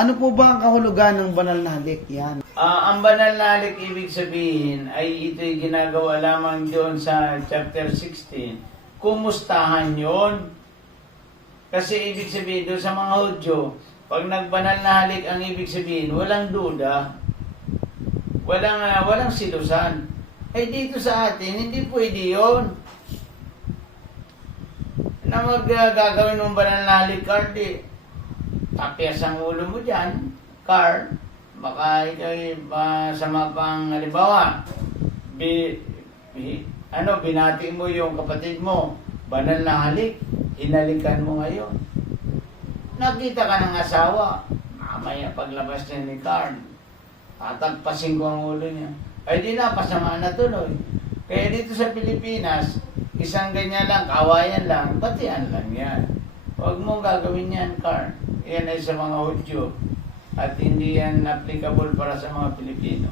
Ano po ba ang kahulugan ng banal na halik? Yan. Ang banal na halik, ibig sabihin, ay ito'y ginagawa lamang doon sa chapter 16. Kumustahan yon. Kasi ibig sabihin doon sa mga Hudyo, pag nagbanal na halik, ang ibig sabihin, walang duda. Walang silusan. Eh dito sa atin, hindi pwede yun. Na gagawin ng banal na halik card, tapias ang ulo mo dyan, card, baka ikaw masama pang halimbawa, binati mo yung kapatid mo, banal na halik, hinalikan mo ngayon. Nakita ka ng asawa, mamaya paglabas niya ni card, tatagpasin ko ang ulo niya. Ay di na, pasama na tuloy. Kaya dito sa Pilipinas, isang ganyan lang, kawayan lang, batian lang yan. Huwag mong gagawin yan, card. Yan ay sa mga Hudyo. At hindi yan applicable para sa mga Pilipino.